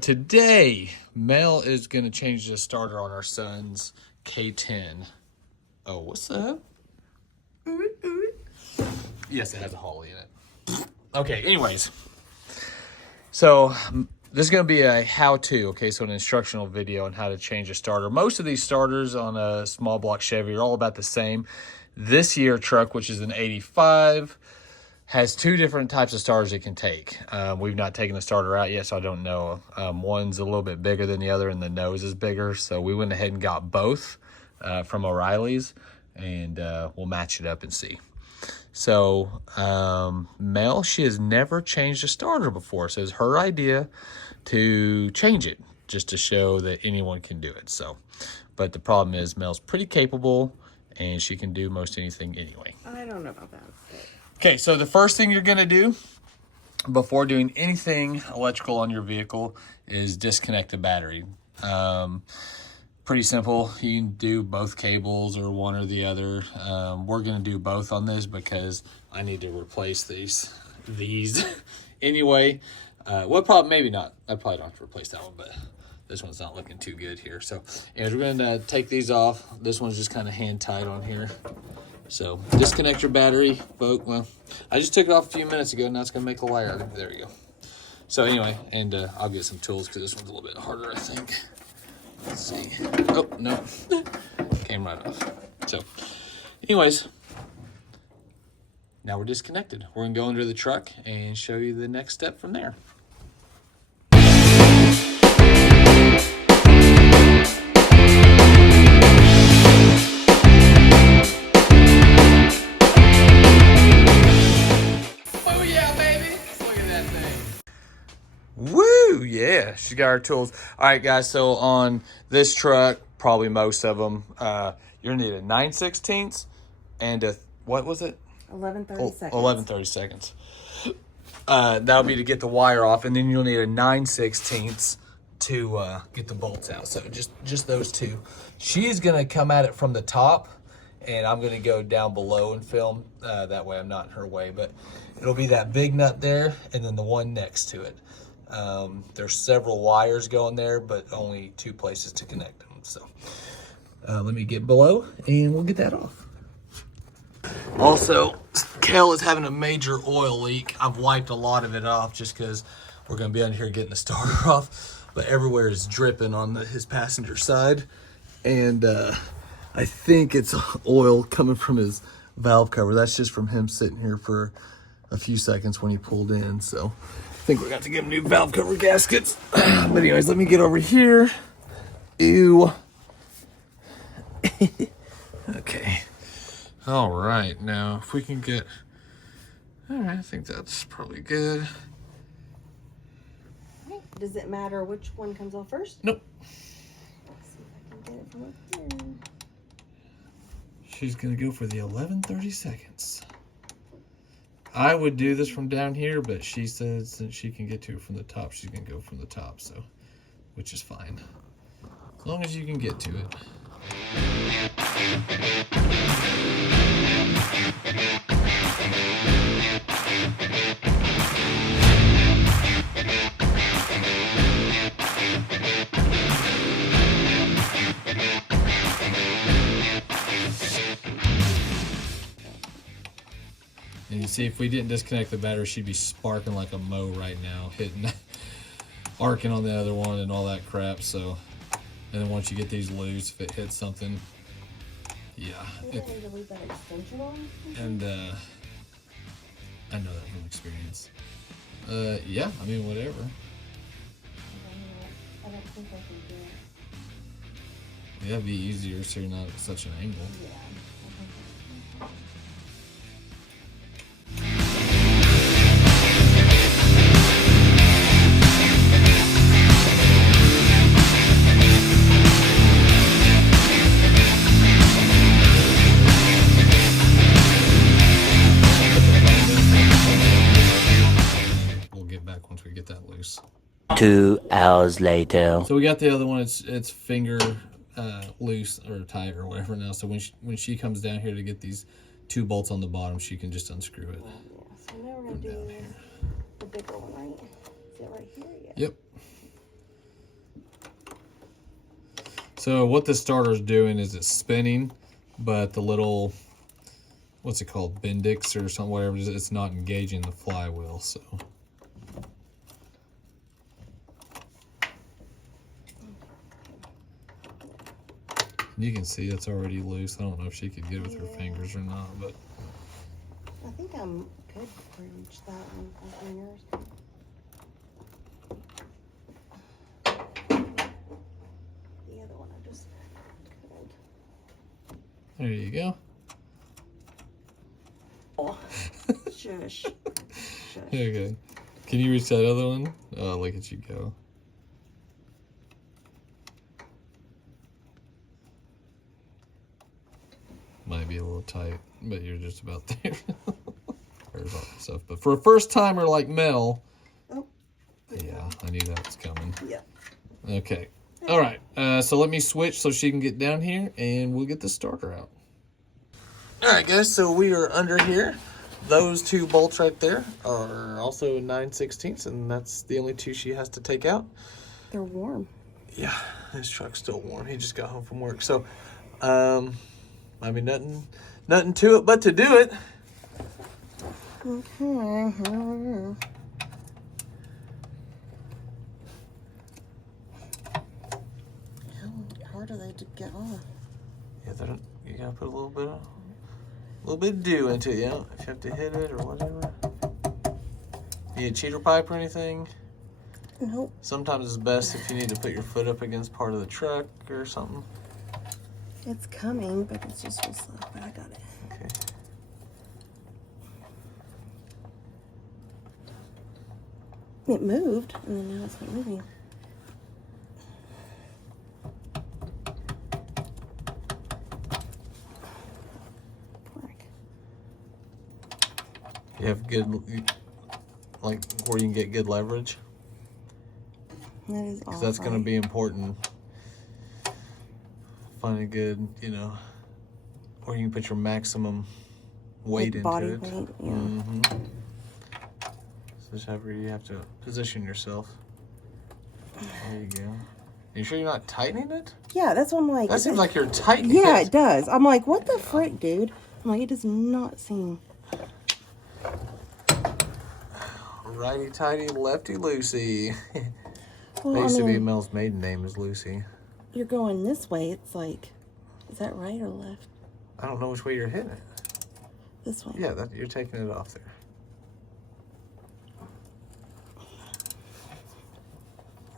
Today, Mel is going to change the starter on our son's K10. Oh, what's up? Yes, it has a Holly in it. Okay, anyways. So, this is going to be a how-to, okay? So, an instructional video on how to change a starter. Most of these starters on a small block Chevy are all about the same. This year truck, which is an 85, has two different types of starters it can take. We've not taken the starter out yet, so I don't know. One's a little bit bigger than the other, and the nose is bigger. So we went ahead and got both from O'Reilly's, and we'll match it up and see. So Mel, she has never changed a starter before, so it's her idea to change it, just to show that anyone can do it. So, but the problem is Mel's pretty capable, and she can do most anything anyway. I don't know about that. Okay, so the first thing you're gonna do before doing anything electrical on your vehicle is disconnect the battery. Pretty simple. You can do both cables or one or the other. We're gonna do both on this because I need to replace these anyway. Well, probably maybe not. I probably don't have to replace that one, but this one's not looking too good here. So, anyways, we're gonna take these off. This one's just kind of hand tied on here. So disconnect your battery, well, I just took it off a few minutes ago, now it's gonna make a wire. There you go. So anyway, and I'll get some tools because this one's a little bit harder, I think. Let's see. Oh, no, came right off. So anyways, now we're disconnected. We're gonna go into the truck and show you the next step from there. Woo, yeah, she got her tools. All right, guys, so on this truck, probably most of them, you're gonna need a 9/16 and a, what was it? 11:30 seconds. 11:30 seconds. That'll be to get the wire off, and then you'll need a 9/16 to get the bolts out. So just those two. She's gonna come at it from the top, and I'm gonna go down below and film. That way I'm not in her way, but it'll be that big nut there, and then the one next to it. There's several wires going there, but only two places to connect them. So let me get below and we'll get that off. Also, Kel is having a major oil leak. I've wiped a lot of it off just because we're going to be under here getting the starter off, but everywhere is dripping on his passenger side. And I think it's oil coming from his valve cover. That's just from him sitting here for a few seconds when he pulled in. So I think we're going to have to give him new valve cover gaskets. But anyways, let me get over here. Ew. Okay. All right. Now, if we can get... All right, I think that's probably good. Does it matter which one comes off first? Nope. Let's see if I can get it from up here. She's going to go for the 11:30 seconds. I would do this from down here, but she says that she can get to it from the top. She's going to go from the top, so, which is fine. As long as you can get to it. And you see, if we didn't disconnect the battery, she'd be sparking like a mow right now, hitting, arcing on the other one and all that crap. So, and then once you get these loose, if it hits something, yeah. And I know that from experience. Yeah, I mean, whatever. I don't think I can do it. Yeah, it'd be easier so you're not at such an angle. Yeah. We'll get back once we get that loose. 2 hours later. So we got the other one. It's finger loose or tight or whatever now. So when she comes down here to get these two bolts on the bottom, she can just unscrew it. Yeah. So now we're gonna do the bigger one, right? Is it right here? Yeah. Yep. So what the starter's doing is it's spinning, but the little, what's it called, Bendix or something, whatever it is, it's not engaging the flywheel, so. You can see it's already loose. I don't know if she could get it with her fingers or not, but. I think I'm good to reach that one with my fingers. The other one I just couldn't. There you go. Oh, shush. Shush. Okay. Can you reach that other one? Oh, look at you go. Might be a little tight, but you're just about there. There's all that stuff. But for a first timer like Mel, Oh. yeah, I knew that was coming. Yeah. Okay. All right. So let me switch so she can get down here, and we'll get the starter out. All right, guys. So we are under here. Those two bolts right there are also 9/16, and that's the only two she has to take out. They're warm. Yeah, his truck's still warm. He just got home from work. So, I mean, nothing to it but to do it. Okay. How hard are they to get on? Yeah, you gotta put a little bit of dew into it, you know, if you have to hit it or whatever. Need a cheater pipe or anything? Nope. Sometimes it's best if you need to put your foot up against part of the truck or something. It's coming, but it's just real slow. But I got it. Okay. It moved, and then now it's not moving. Black. You have good, like, where you can get good leverage? That is all. Because that's going to be important. Find a good, you know, where you can put your maximum weight into body it. weight, yeah. Mm-hmm. So just however you have to position yourself. There you go. You sure you're not tightening it? Yeah, that's what I'm like. That seems like you're tightening Yeah, it. it does. I'm like, what the frick, dude? I'm like, it does not seem. Righty tighty, lefty loosey. Well, That used to be I mean, Mel's maiden name is Lucy. you're going this way. It's like, is that right or left? I don't know which way you're hitting it. This way. Yeah, you're taking it off there.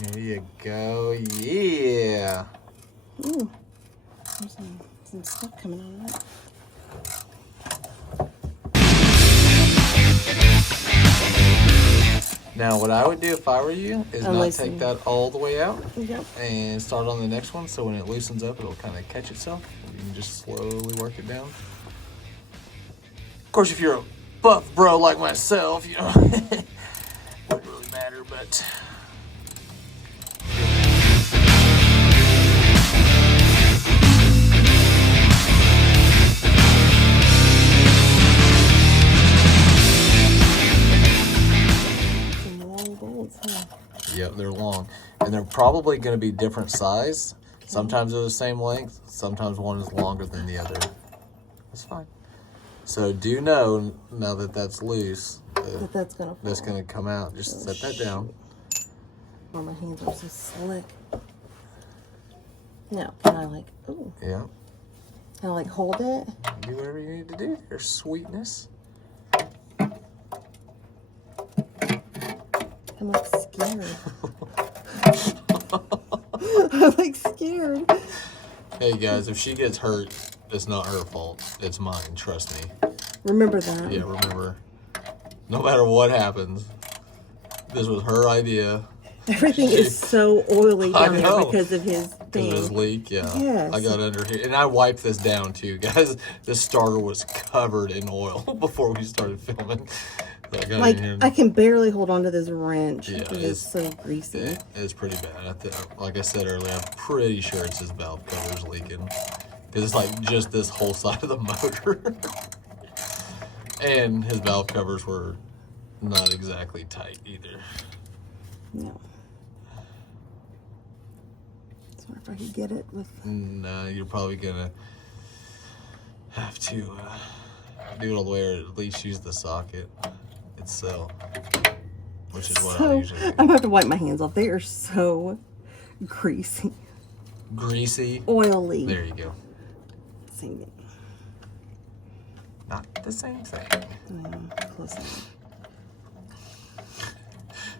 There you go. Yeah. Ooh, there's some stuff coming out of it. Now, what I would do if I were you is not Unlacing. take that all the way out Yep. and start on the next one. So when it loosens up, it'll kind of catch itself. You can just slowly work it down. Of course, if you're a buff bro like myself, you know, wouldn't really matter, but. Some long bolts, huh? Yep, they're long. And they're probably going to be different size. Sometimes they're the same length. Sometimes one is longer than the other. That's fine. So do know, now that that's loose, But that's gonna fall. that's going to come out. Just set that down. Oh, my hands are so slick. Now, can I like, ooh, Yeah. can I like hold it? Do whatever you need to do there, sweetness. I'm like scared. I'm like scared. Hey guys, if she gets hurt, it's not her fault. It's mine, trust me. Remember that. Yeah, remember, no matter what happens, this was her idea. Everything is so oily I down here know. because of his Because of this thing. leak, yeah. Yes. I got under here. And I wiped this down too, guys. This starter was covered in oil before we started filming. So I got Like, in here. I can barely hold on to this wrench. Yeah, because it's so greasy. Yeah, it's pretty bad. Like I said earlier, I'm pretty sure it's his valve cover's leaking. Because it's like just this whole side of the motor. And his valve covers were not exactly tight either. No. It's wonder if I could get it with. No, you're probably gonna have to do it all the way, or at least use the socket itself, which is what I usually do. I'm gonna have to wipe my hands off. They are so greasy. Greasy? Oily. There you go. Same thing. Not the same thing. No, close enough.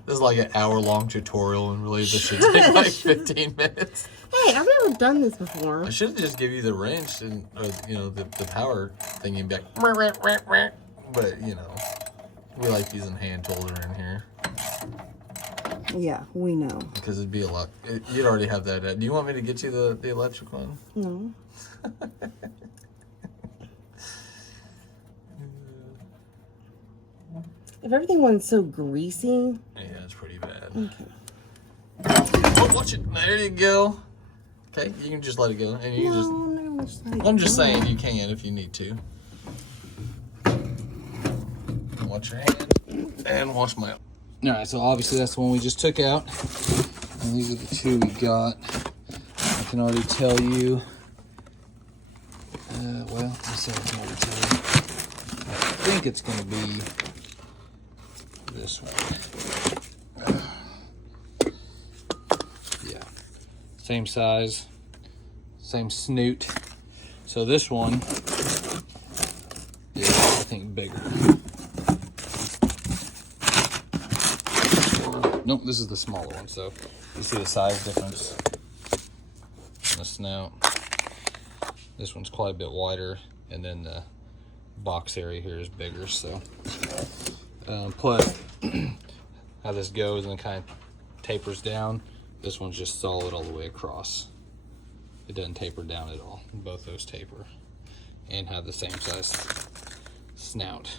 This is like an hour-long tutorial, and really this should take like 15 minutes. Hey, I've never done this before. I should give you the wrench and, or, you know, the power thing and be like, but, you know, we like using hand tools in here. Yeah, we know. Because it'd be a lot. You'd already have that. Do you want me to get you the electric one? No. If everything went so greasy. Yeah, it's pretty bad. Okay. Oh, watch it. There you go. Okay, you can just let it go. And you I'm just saying you can if you need to. Watch your hand and wash my. All right, so obviously that's the one we just took out, and these are the two we got. I can already tell you. Well, let's see, I can already tell you. I think it's going to be this one. Yeah, same size, same snoot. So this one is, I think, bigger. Nope, this is the smaller one. So you see the size difference in the snout. This one's quite a bit wider, and then the box area here is bigger. So plus how this goes and it kind of tapers down. This one's just solid all the way across. It doesn't taper down at all. Both those taper and have the same size snout.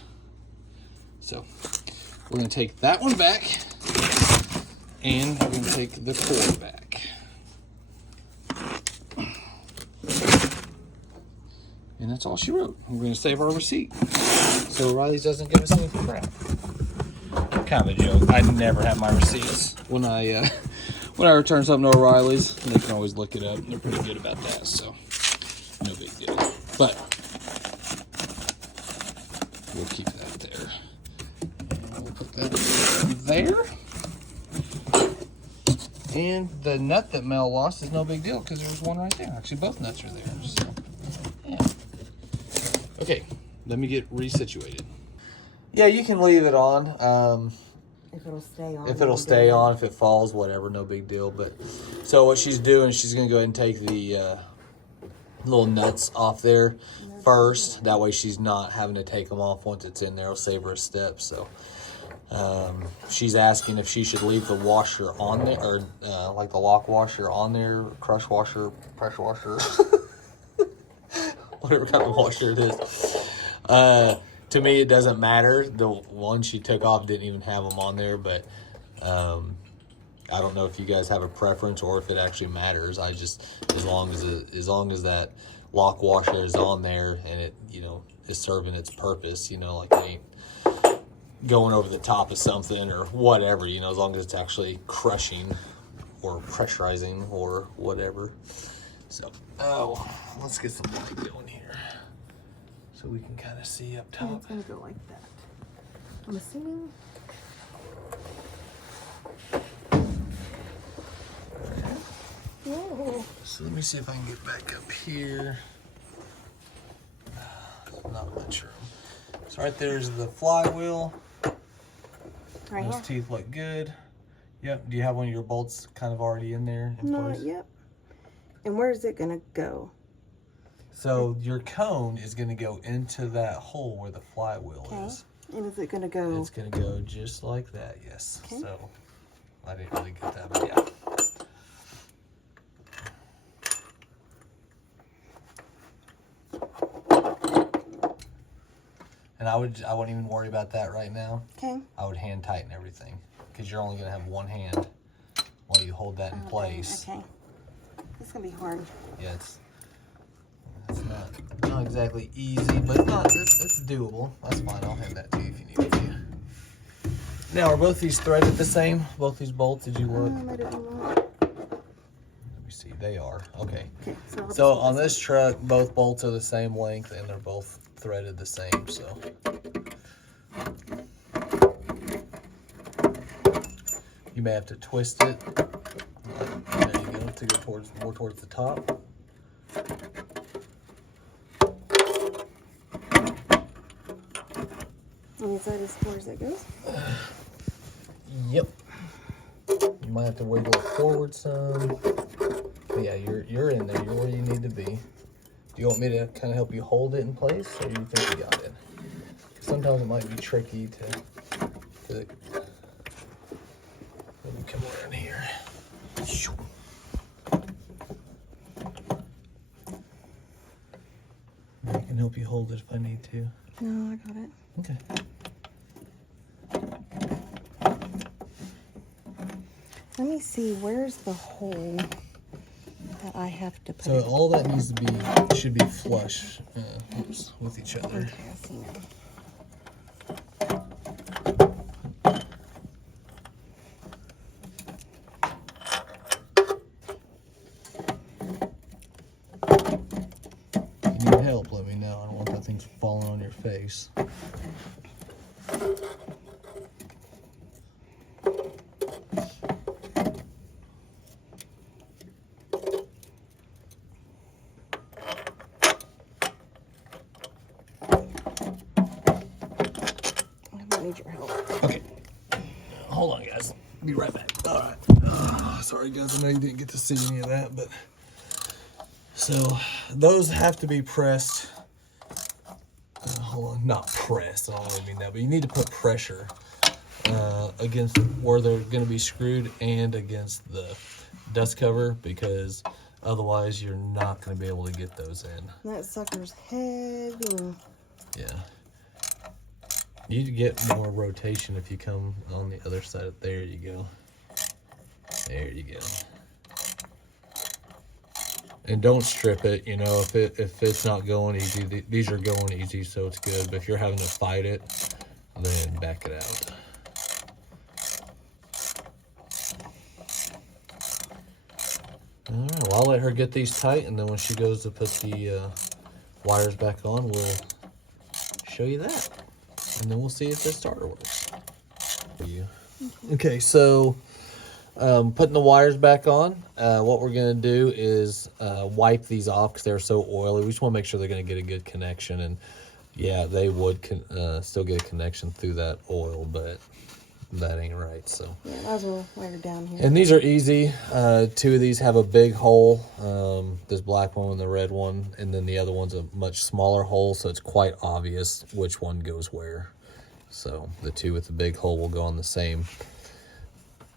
So we're gonna take that one back, and we're gonna take the cord back. And that's all she wrote. We're gonna save our receipt, so Riley's doesn't give us any crap. Kind of a joke. I never have my receipts when I return something to O'Reilly's. They can always look it up. They're pretty good about that, so no big deal. But we'll keep that there. And we'll put that there. And the nut that Mel lost is no big deal because there was one right there. Actually, both nuts are there. So, yeah. Okay, let me get resituated. Yeah, you can leave it on. If it'll stay on. If it'll stay on, if it falls, whatever, no big deal. But so what she's doing, she's gonna go ahead and take the little nuts off there first. That way she's not having to take them off once it's in there. It'll save her a step. So she's asking if she should leave the washer on there, or like the lock washer on there, crush washer, pressure washer, whatever kind of washer it is. To me, it doesn't matter. The one she took off didn't even have them on there, but I don't know if you guys have a preference or if it actually matters. I just, as long as that lock washer is on there and it, you know, is serving its purpose, you know, like it ain't going over the top of something or whatever, you know, as long as it's actually crushing or pressurizing or whatever. So, let's get some light going here so we can kind of see up top. And it's gonna go like that. I'm assuming. Whoa. So let me see if I can get back up here. Not much room. So right there's the flywheel. Right Those here. teeth look good. Yep. Do you have one of your bolts kind of already in there? In Not place? yet. And where is it gonna go? So your cone is going to go into that hole where the flywheel Okay. is. And is it gonna go? It's going to go just like that, yes. Okay. So I didn't really get that, but yeah. And I wouldn't even worry about that right now. Okay. I would hand tighten everything because you're only going to have one hand while you hold that in place. Okay. It's gonna be hard. Yeah, it's not exactly easy, but it's doable. That's fine. I'll hand that to you if you need it to. Now, are both these threaded the same? Both these bolts? Did you look? I don't know. Let me see. they are. Okay. Okay, I'll So just- on this truck, both bolts are the same length and they're both threaded the same, so. You may have to twist it. There you go, to go more towards the top. On the side as far as it goes? Yep. You might have to wiggle it forward some. But yeah, you're in there. You're where you need to be. Do you want me to kind of help you hold it in place, or you think you got it? Sometimes it might be tricky to let me come around here. I can help you hold it if I need to. No, I got it. Okay. Let me see, where's the hole that I have to put So it? all that needs to be, should be flush with each other. Okay, I see now. If you need help, let me know. I don't want that thing falling on your face. I need your help. Okay. Hold on, guys. Be right back. All right. Sorry, guys. I know you didn't get to see any of that, but so those have to be pressed. Hold on, not pressed. I don't really mean that, but you need to put pressure against where they're going to be screwed and against the dust cover, because otherwise you're not going to be able to get those in. That sucker's heavy. Yeah. You get more rotation if you come on the other side. There you go. There you go. And don't strip it. You know, if it's not going easy, these are going easy, so it's good. But if you're having to fight it, then back it out. All right. Well, I'll let her get these tight, and then when she goes to put the wires back on, we'll show you that. And then we'll see if the starter works. Okay, so putting the wires back on, what we're going to do is wipe these off because they're so oily. We just want to make sure they're going to get a good connection. And yeah, they would still get a connection through that oil, but that ain't right. So Yeah, might as well wire down here. and these are easy. Two of these have a big hole, this black one and the red one, and then the other one's a much smaller hole, so it's quite obvious which one goes where. So the two with the big hole will go on the same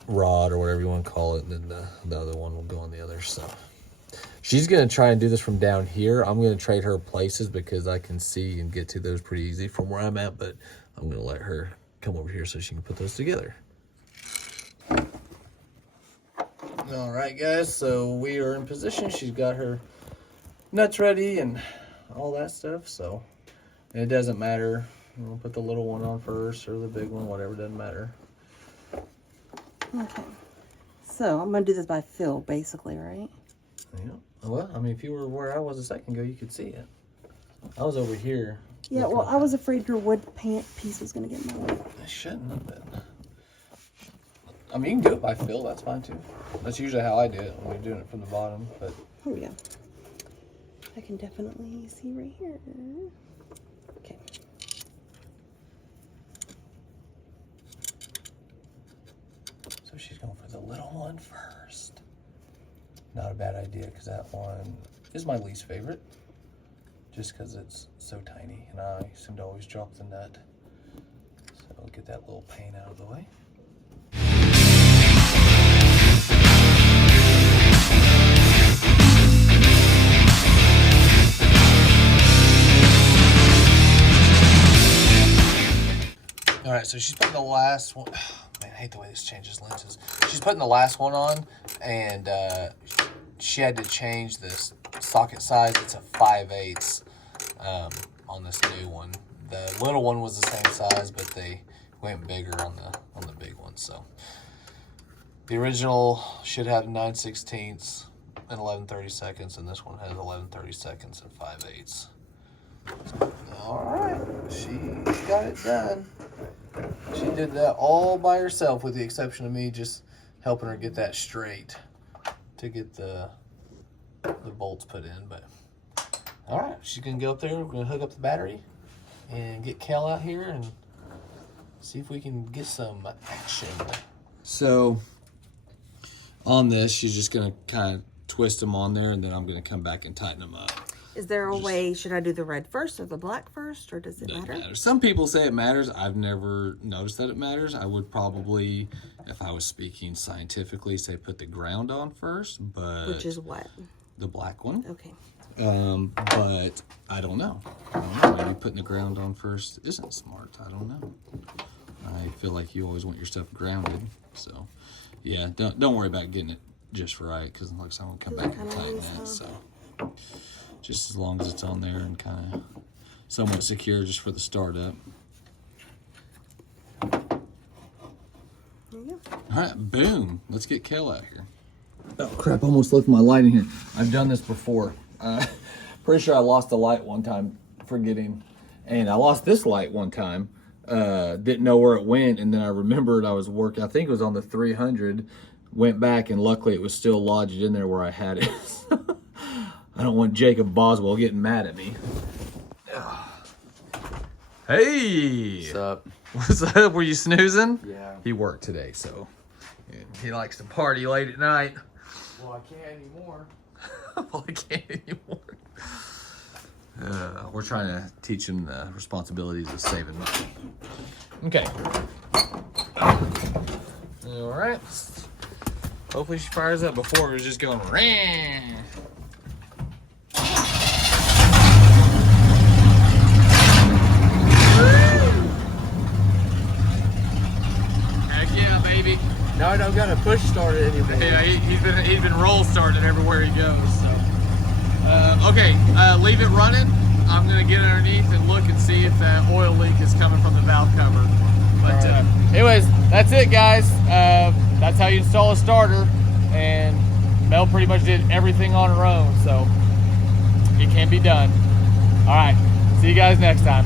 rod or whatever you want to call it, and then the other one will go on the other. So she's going to try and do this from down here. I'm going to trade her places because I can see and get to those pretty easy from where I'm at, but I'm going to let her come over here so she can put those together. All right, guys, so we are in position. She's got her nuts ready and all that stuff, so and it doesn't matter. We'll put the little one on first or the big one, whatever, doesn't matter. Okay. So I'm going to do this by feel, basically, right? Yeah. Well, I mean, if you were where I was a second ago, you could see it. I was over here. Yeah, well, I was afraid your wood paint piece was going to get in my way. It shouldn't have been. I mean, you can do it by feel, that's fine too. That's usually how I do it when we're doing it from the bottom, but Oh, yeah. I can definitely see right here. Okay. so she's going for the little one first. Not a bad idea because that one is my least favorite. Just because it's so tiny and I seem to always drop the nut. So I'll get that little pain out of the way. All right, so she's putting the last one. Oh, man, I hate the way this changes lenses. She's putting the last one on, and she had to change this socket size. It's a 5/8 on this new one. The little one was the same size, but they went bigger on the big one. So the original should have 9/16, and 11/30 seconds, and this one has 11/30 seconds and 5/8. All right, she got it done. She did that all by herself, with the exception of me just helping her get that straight to get the bolts put in. But all right, she's gonna go up there. We're gonna hook up the battery and get Kel out here and see if we can get some action. So on this, she's just gonna kind of twist them on there, and then I'm gonna come back and tighten them up. Is there a way, should I do the red first or the black first, or does it matter? Some people say it matters. I've never noticed that it matters. I would probably, if I was speaking scientifically, say put the ground on first, but... Which is what? The black one. Okay. But I don't know. Maybe putting the ground on first isn't smart. I don't know. I feel like you always want your stuff grounded. So, yeah, don't worry about getting it just right, because like someone come back and tighten that. So, just as long as it's on there and kind of somewhat secure just for the startup. There you go. All right, boom. Let's get Kel out here. Oh crap, almost left my light in here. I've done this before. Pretty sure I lost a light one time forgetting. And I lost this light one time. Didn't know where it went, and then I remembered I was working, I think it was on the 300, went back, and luckily it was still lodged in there where I had it. I don't want Jacob Boswell getting mad at me. Hey! What's up? What's up? Were you snoozing? Yeah. He worked today, so he likes to party late at night. Well, I can't anymore. Well, I can't anymore. We're trying to teach him the responsibilities of saving money. Okay. All right. Hopefully she fires up. Before it was just going ring. Heck yeah, baby. Now I don't got to push start it anymore. Yeah, he's been roll starting everywhere he goes. So, okay, leave it running. I'm gonna get underneath and look and see if that oil leak is coming from the valve cover. But anyways, that's it, guys. That's how you install a starter. And Mel pretty much did everything on her own, so it can be done. All right, see you guys next time.